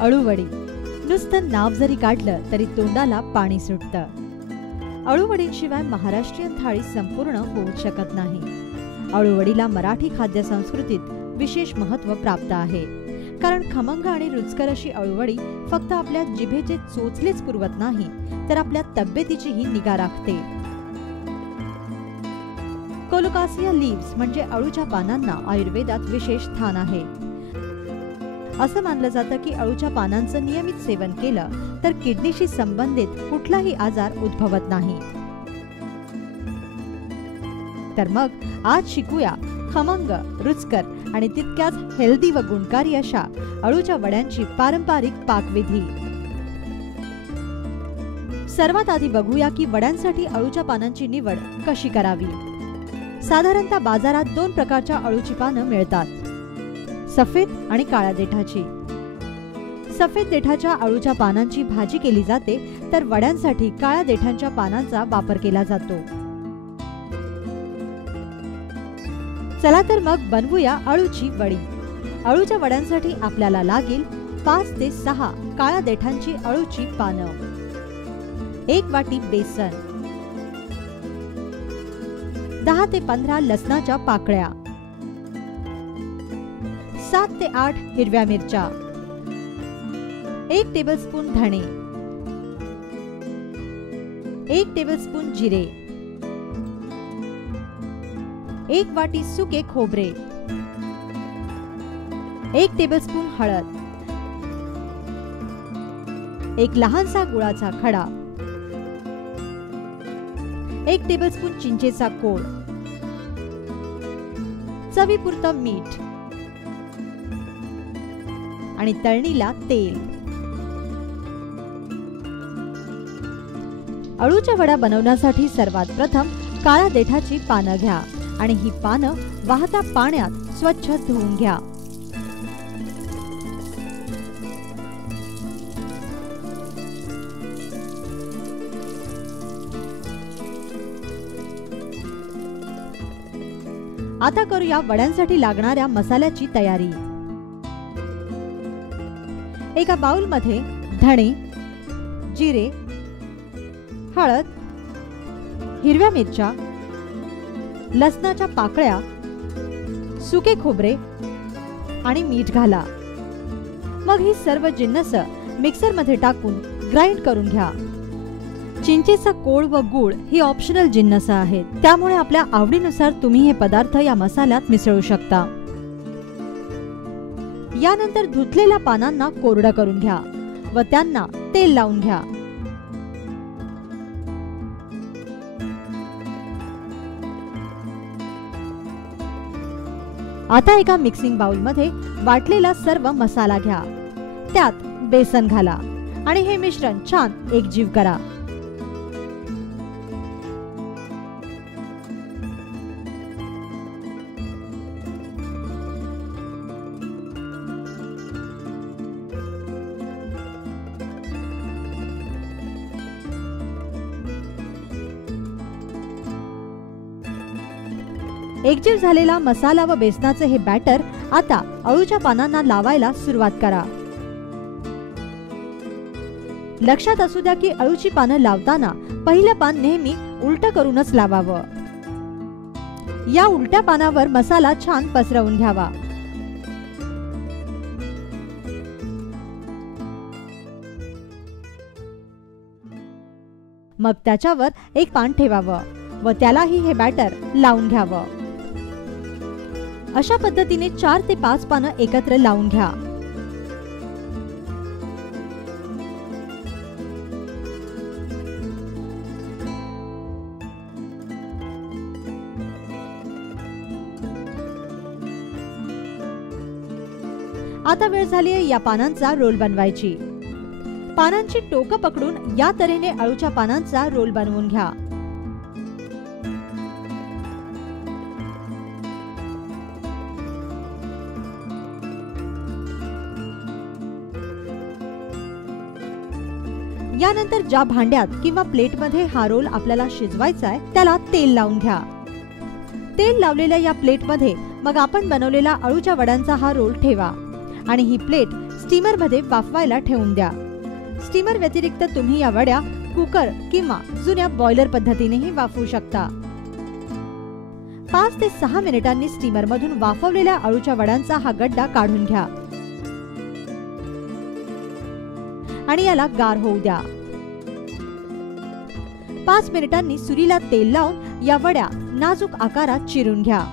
अळूवडी नुसतं नाव जरी काढलं तरी तोंडाला पाणी सुटतं। अळूवडींशिवाय महाराष्ट्रीयन थाळी संपूर्ण होऊ शकत नाही। अळूवडीला मराठी खाद्य संस्कृतीत विशेष महत्त्व प्राप्त आहे, कारण खमंग आणि रुचकर अशी अळूवडी फक्त आपल्या जिभेचे चोचलेच पुरवत नाही, तर आपल्या तब्येतीचीही निगा राखते। कोलोकासिया लीव्स म्हणजे अळूच्या पानांना आयुर्वेदात विशेष स्थान आहे। असं मानलं जातं की अळूच्या पानांचं नियमित सेवन केलं तर किडनीशी संबंधित कुठलाही आजार उद्भवत नाही। तर मग आज शिकूया खमंग, रुचकर आणि तितक्याच हेल्दी व गुणकारी अशा अळूच्या वड्यांची पारंपरिक पाकविधी। सर्वात आधी बघूया की वड्यांसाठी अळूच्या पानांची निवड कशी करावी। साधारणतः बाजारात 2 प्रकारच्या अळूची पानं मिळतात, सफेद आणि काळ्या देठाची। सफेद देठाच्या अळूच्या पानांची भाजी केली जाते, तर वड्यांसाठी काळ्या देठांच्या पानांचा वापर केला जातो। चला तर मग बनवूया अळूची वडी। अळूच्या वड्यांसाठी आपल्याला लागेल 5 ते 6 काळ्या देठांची अळूची पानं, 1 वाटी बेसन, 10 ते 15 लसणाच्या पाकळ्या, 7 ते 8 हिरव्या मिरच्या, 1 टेबलस्पून धणे, 1 टेबलस्पून जिरे, 1 वाटी सुके खोबरे, 1 टेबलस्पून हळद, 1 लहानसा गुळाचा खडा, 1 टेबलस्पून चिंचेचा कोळ, चवीपुरतं मीठ आणि तळणीला तेल। अळूच्या वड्या बनवण्यासाठी सर्वात प्रथम काळ्या देठाची पानं घ्या आणि ही पानं वाहत्या पाण्यात स्वच्छ धुवून घ्या। आता करूया वड्यांसाठी लागणाऱ्या मसाल्याची तयारी। एका बाउल मध्ये धणे, जिरे, हळद, हिरव्या मिरच्या, लसणाच्या पाकळ्या, सुके खोबरे आणि मीठ घाला। मग ही सर्व जिन्नस मिक्सर मध्ये टाकून ग्राइंड करून घ्या। चिंचेचा कोळ व गूळ ही ऑप्शनल जिन्नस आहेत, त्यामुळे आपल्या आवडीनुसार तुम्ही हे पदार्थ या मसाल्यात मिसळू शकता। यानंतर धुतलेल्या पानांना कोरडं करून घ्या व त्यांना तेल लावून घ्या। आता एका मिक्सिंग बाउल मध्ये वाटलेला सर्व मसाला घ्या, त्यात बेसन घाला आणि हे मिश्रण छान एकजीव करा। एकजीव झालेला मसाला व बेसनाचे हे बॅटर आता अळूच्या पानांना लावायला सुरुवात करा। लक्षात असू द्या की अळूची पानं लावताना पहिलं पान नेहमी उलटं करूनच लावावं। या उलट्या पानावर मसाला छान पसरवून घ्यावा। मग त्याच्यावर एक पान ठेवावं व त्यालाही हे बॅटर लावून घ्यावं। अशा पद्धतीने 4 ते 5 पानं एकत्र लावून घ्या। आता वेळ झाली आहे या पानांचा रोल बनवायची। पानांची टोकं पकडून या तऱ्हेने अळूच्या पानांचा रोल बनवून घ्या। यानंतर ज्या भांड्यात किंवा प्लेटमध्ये हा रोल आपल्याला शिजवायचा आहे त्याला तेल लावून घ्या। तेल लावलेल्या या प्लेटमध्ये मग आपण बनवलेला अळूच्या वड्यांचा हा रोल ठेवा आणि ही प्लेट स्टीमर मध्ये वाफवायला ठेवून द्या। स्टीमर व्यतिरिक्त तुम्ही या वड्या कुकर किंवा जुन्या बॉयलर पद्धतीनेही वाफवू शकता। 5 ते 6 मिनिटांनी स्टीमर मधून वाफवलेल्या अळूच्या वड्यांचा हा गड्डा काढून घ्या आणि याला गार होऊ द्या। 5 मिनिटांनी सुरीला तेल लावून या वड्या नाजूक आकारात चिरून घ्या।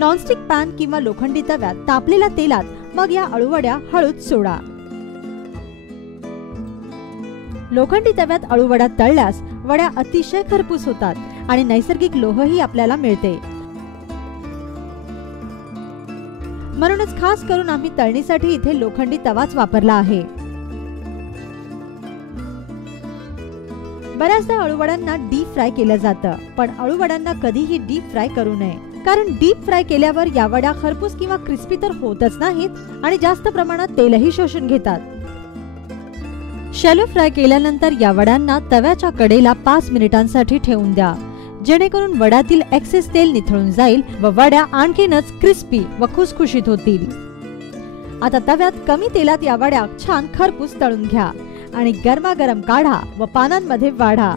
नॉनस्टिक पॅन किंवा लोखंडी तव्यात तापलेल्या तेलात मग या अळूवड्या हळूच सोडा। लोखंडी तव्यात अळूवड्या तळल्यास वड्या अतिशय खरपूस होतात आणि नैसर्गिक लोहही आपल्याला मिळते। म्हणूनच खास करून आम्ही तळणीसाठी इथे लोखंडी तवाच वापरला आहे। बऱ्याचदा अळूवड्यांना डीप फ्राय केलं जातं, पण अळूवड्यांना कधीही डीप फ्राय करू नये, कारण डीप फ्राय केल्यावर या वड्या खरपूस किंवा क्रिस्पी तर होतच नाहीत आणि जास्त प्रमाणात तेलही शोषून घेतात। शॅलो फ्राय केल्यानंतर या वड्यांना तव्याच्या कडेला 5 मिनिटांसाठी ठेवून द्या, जेणेकरून वड्यातील एक्सेस तेल निथळून जाईल व वड्या आणखीनच क्रिस्पी व खुसखुशीत होतील। आता तव्यात कमी तेलात या वड्या छान खरपूस तळून घ्या आणि गरमागरम काढा व पानांमध्ये वाढा।